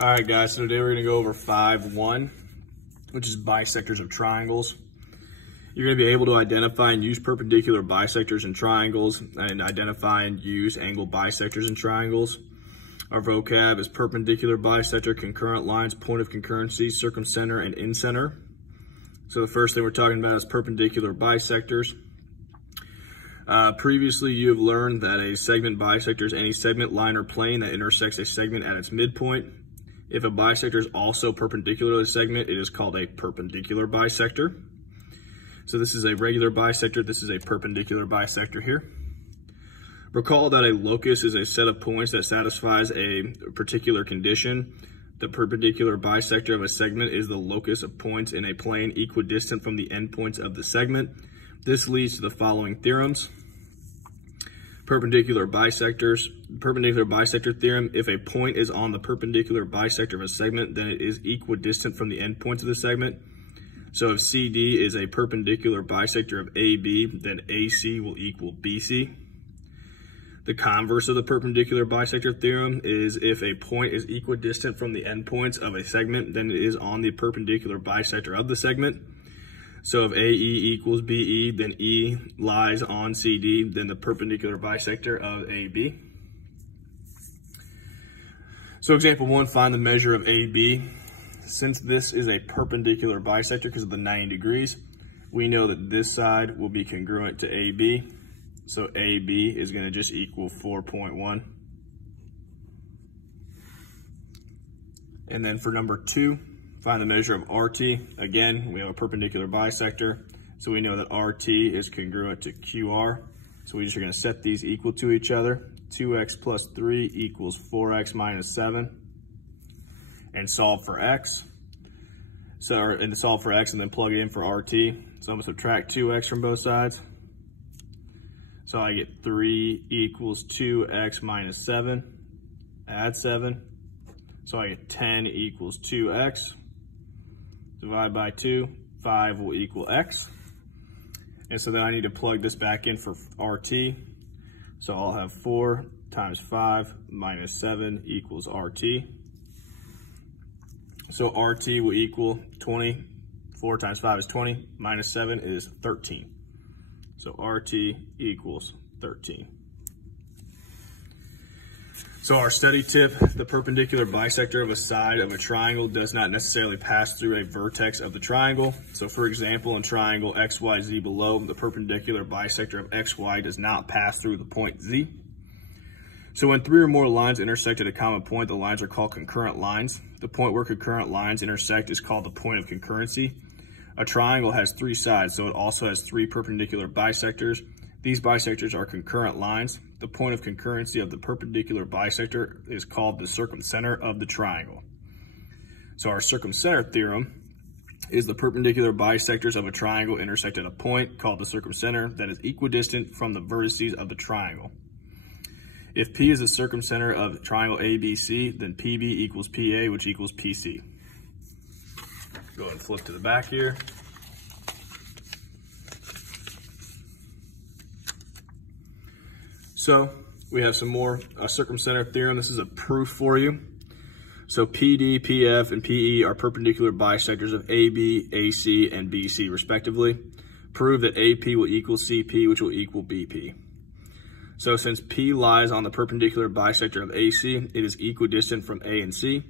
All right, guys, so today we're gonna go over 5.1, which is bisectors of triangles. You're gonna be able to identify and use perpendicular bisectors in triangles and identify and use angle bisectors in triangles. Our vocab is perpendicular bisector, concurrent lines, point of concurrency, circumcenter, and incenter. So the first thing we're talking about is perpendicular bisectors. Previously, you have learned that a segment bisector is any segment, line, or plane that intersects a segment at its midpoint. If a bisector is also perpendicular to the segment, it is called a perpendicular bisector. So this is a regular bisector. This is a perpendicular bisector here. Recall that a locus is a set of points that satisfies a particular condition. The perpendicular bisector of a segment is the locus of points in a plane equidistant from the endpoints of the segment. This leads to the following theorems. Perpendicular bisector theorem: if a point is on the perpendicular bisector of a segment, then it is equidistant from the endpoints of the segment. So if CD is a perpendicular bisector of AB, then AC will equal BC. The converse of the perpendicular bisector theorem is if a point is equidistant from the endpoints of a segment, then it is on the perpendicular bisector of the segment. So if AE equals BE, then E lies on CD, then the perpendicular bisector of AB. So example 1, find the measure of AB. Since this is a perpendicular bisector because of the 90 degrees, we know that this side will be congruent to AB. So AB is going to just equal 4.1. And then for number 2, find the measure of RT. Again, we have a perpendicular bisector, so we know that RT is congruent to QR. So we just are going to set these equal to each other. 2x plus 3 equals 4x minus 7. And solve for x. And solve for x and then plug it in for RT. So I'm going to subtract 2x from both sides. So I get 3 equals 2x minus 7. Add 7. So I get 10 equals 2x. Divide by 2, 5 will equal x. And so then I need to plug this back in for RT. So I'll have 4 times 5 minus 7 equals RT. So RT will equal 20. 4 times 5 is 20, minus 7 is 13. So RT equals 13. So our study tip: the perpendicular bisector of a side of a triangle does not necessarily pass through a vertex of the triangle. So for example, in triangle XYZ below, the perpendicular bisector of XY does not pass through the point Z. So when 3 or more lines intersect at a common point, the lines are called concurrent lines. The point where concurrent lines intersect is called the point of concurrency. A triangle has 3 sides, so it also has 3 perpendicular bisectors. These bisectors are concurrent lines. The point of concurrency of the perpendicular bisector is called the circumcenter of the triangle. So our circumcenter theorem is the perpendicular bisectors of a triangle intersect at a point called the circumcenter that is equidistant from the vertices of the triangle. If P is the circumcenter of triangle ABC, then PB equals PA, which equals PC. Go ahead and flip to the back here. So we have some more circumcenter theorem. This is a proof for you. So PD, PF, and PE are perpendicular bisectors of AB, AC, and BC respectively. Prove that AP will equal CP, which will equal BP. So since P lies on the perpendicular bisector of AC, it is equidistant from A and C.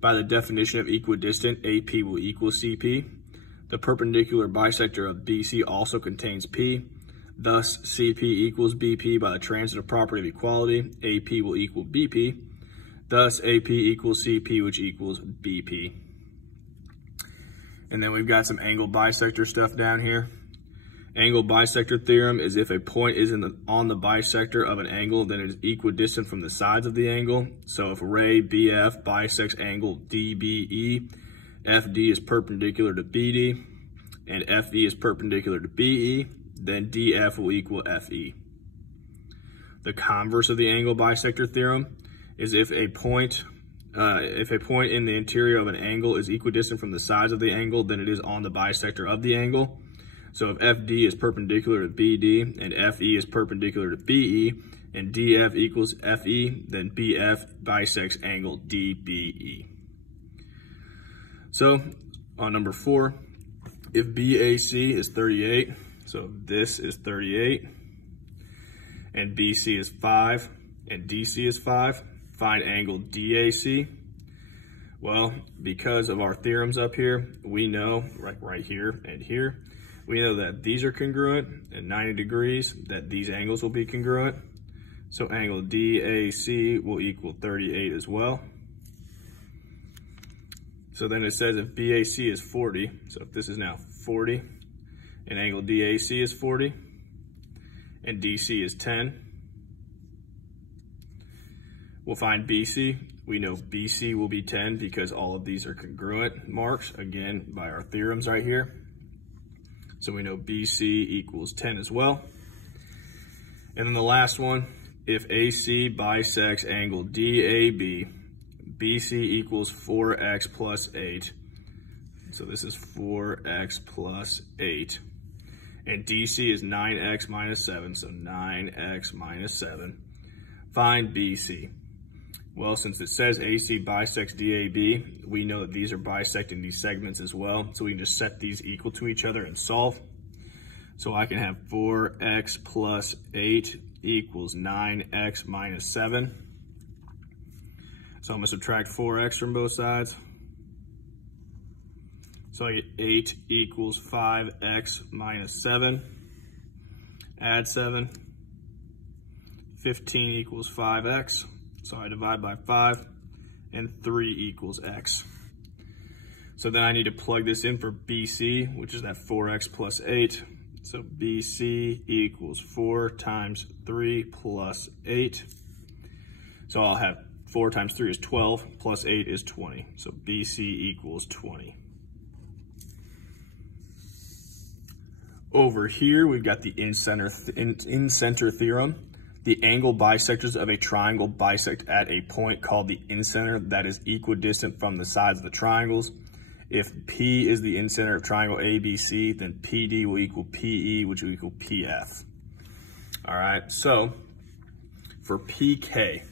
By the definition of equidistant, AP will equal CP. The perpendicular bisector of BC also contains P. Thus, CP equals BP by the transitive property of equality. AP will equal BP. Thus, AP equals CP, which equals BP. And then we've got some angle bisector stuff down here. Angle bisector theorem is if a point is on the bisector of an angle, then it is equidistant from the sides of the angle. So if ray BF bisects angle DBE, FD is perpendicular to BD, and FE is perpendicular to BE, then DF will equal FE. The converse of the angle bisector theorem is if a point in the interior of an angle is equidistant from the sides of the angle, then it is on the bisector of the angle. So if FD is perpendicular to BD and FE is perpendicular to BE and DF equals FE, then BF bisects angle DBE. So on number 4, if BAC is 38, so this is 38, and BC is 5, and DC is 5, find angle DAC. Well, because of our theorems up here, we know, right here and here, we know that these are congruent at 90 degrees, that these angles will be congruent. So angle DAC will equal 38 as well. So then it says if BAC is 40, so if this is now 40, and angle DAC is 40, and DC is 10, we'll find BC. We know BC will be 10 because all of these are congruent marks, again, by our theorems right here. So we know BC equals 10 as well. And then the last one, if AC bisects angle DAB, BC equals 4x plus 8. So this is 4x plus 8. And DC is 9x minus 7, so 9x minus 7. Find BC. Well, since it says AC bisects DAB, we know that these are bisecting these segments as well. So we can just set these equal to each other and solve. So I can have 4x plus 8 equals 9x minus 7. So I'm going to subtract 4x from both sides. So I get 8 equals 5x minus 7. Add 7. 15 equals 5x. So I divide by 5. And 3 equals x. So then I need to plug this in for BC, which is that 4x plus 8. So BC equals 4 times 3 plus 8. So I'll have 4 times 3 is 12, plus 8 is 20. So BC equals 20. Over here, we've got the in-center theorem. The angle bisectors of a triangle bisect at a point called the incenter that is equidistant from the sides of the triangles. If P is the incenter of triangle ABC, then PD will equal PE, which will equal PF. All right, so for PK,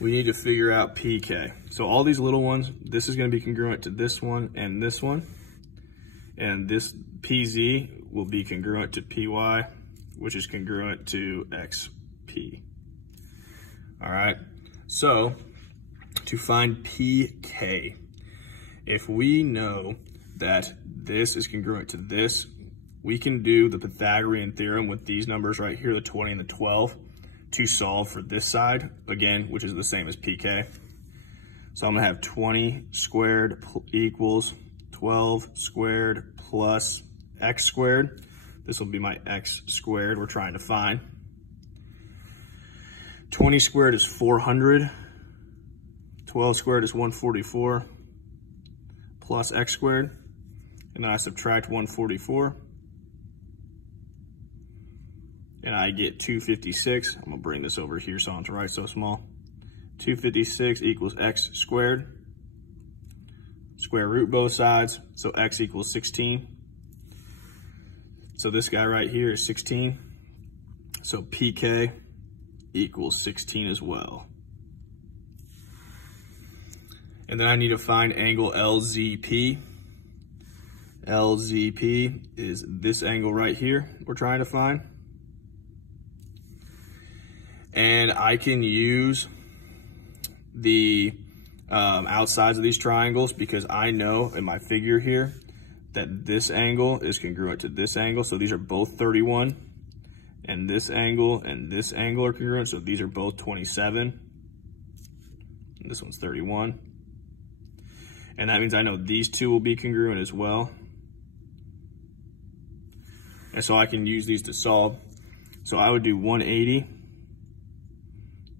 we need to figure out PK. So all these little ones, this is going to be congruent to this one and this one. And this PZ will be congruent to PY, which is congruent to XP. All right, so to find PK, if we know that this is congruent to this, we can do the Pythagorean theorem with these numbers right here, the 20 and the 12, to solve for this side, again, which is the same as PK. So I'm gonna have 20 squared equals 12 squared plus x squared. This will be my x squared we're trying to find. 20 squared is 400. 12 squared is 144 plus x squared. And then I subtract 144. And I get 256. I'm gonna bring this over here so I don't have to write so small. 256 equals x squared. Square root both sides, so x equals 16. So this guy right here is 16. So PK equals 16 as well. And then I need to find angle LZP. LZP is this angle right here we're trying to find. And I can use the outsides of these triangles because I know in my figure here that this angle is congruent to this angle. So these are both 31, and this angle are congruent. So these are both 27, and this one's 31. And that means I know these two will be congruent as well. And so I can use these to solve. So I would do 180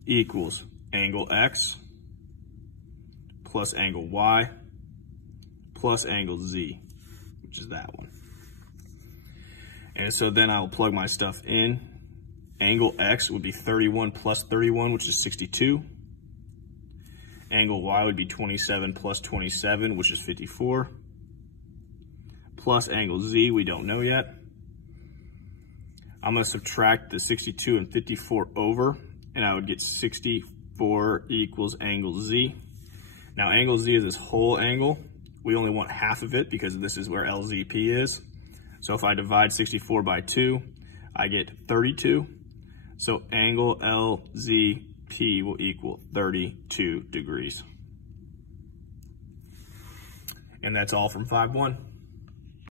equals angle X plus angle Y plus angle Z, which is that one. And so then I'll plug my stuff in. Angle X would be 31 plus 31, which is 62. Angle Y would be 27 plus 27, which is 54. Plus angle Z, we don't know yet. I'm going to subtract the 62 and 54 over, and I would get 64 equals angle Z. Now angle Z is this whole angle We only want half of it because this is where LZP is. So if I divide 64 by 2, I get 32. So angle LZP will equal 32 degrees. And that's all from 5.1.